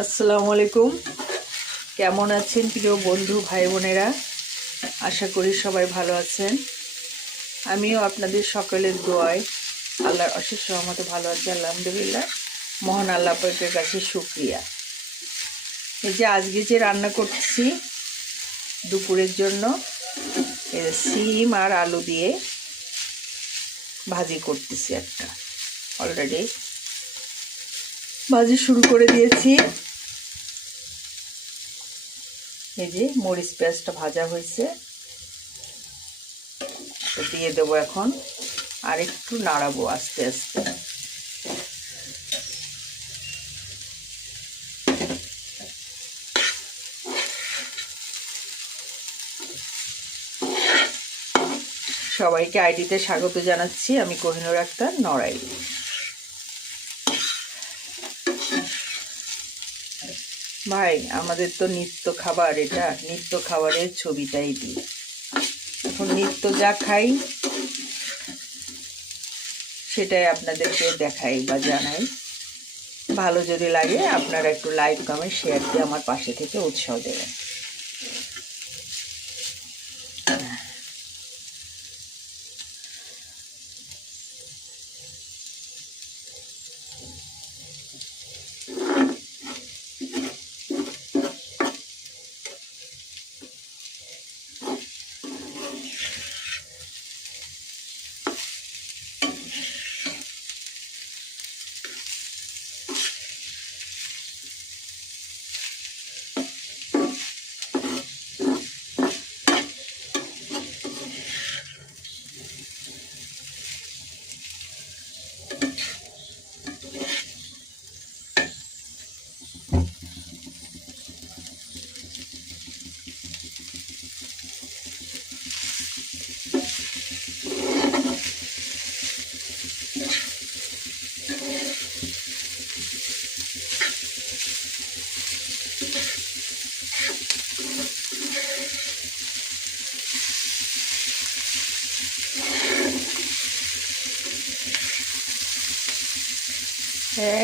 আসসালামু আলাইকুম। কেমন আছেন প্রিয় বন্ধু ভাই বোনেরা? আশা করি সবাই ভালো আছেন। আমিও আপনাদের সকলের দোয়ায় আল্লাহর অশেষ রহমতে ভালো আছি, আলহামদুলিল্লাহ। মহান আল্লাহ পাকের কাছে শুকরিয়া। এই যে আজকে যে রান্না করছি দুপুরের জন্য, সিম আর আলু দিয়ে ভাজি করতেছি। একটা অলরেডি ভাজি শুরু করে দিয়েছি। এই যে মরিচ পেঁয়াজটা ভাজা হয়েছে, দিয়ে দেবো এখন। আর একটু নাড়াবো আস্তে আস্তে। সবাইকে আইডিতে স্বাগত জানাচ্ছি। আমি কোহিনুর আক্তার, নড়াই। ভাই, আমাদের তো নিত্য খাবার, এটা নিত্য খাবারের ছবিটাই দিই। এখন নিত্য যা খাই সেটাই আপনাদেরকে দেখাই বা জানাই। ভালো যদি লাগে আপনারা একটু লাইক কমেন্ট শেয়ার দিয়ে আমার পাশে থেকে উৎসাহ দেবেন।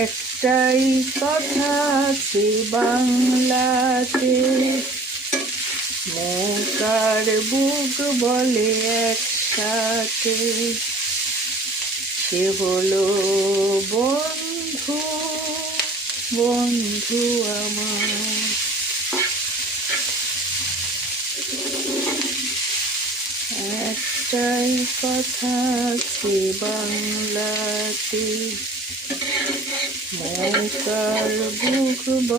একটাই কথা আছে বাংলাতে, মৌকার বুক বলে একসাথে, সে হলো বন্ধু, বন্ধু আমার। একটাই কথা আছে বাংলাতে, মৌকার বুক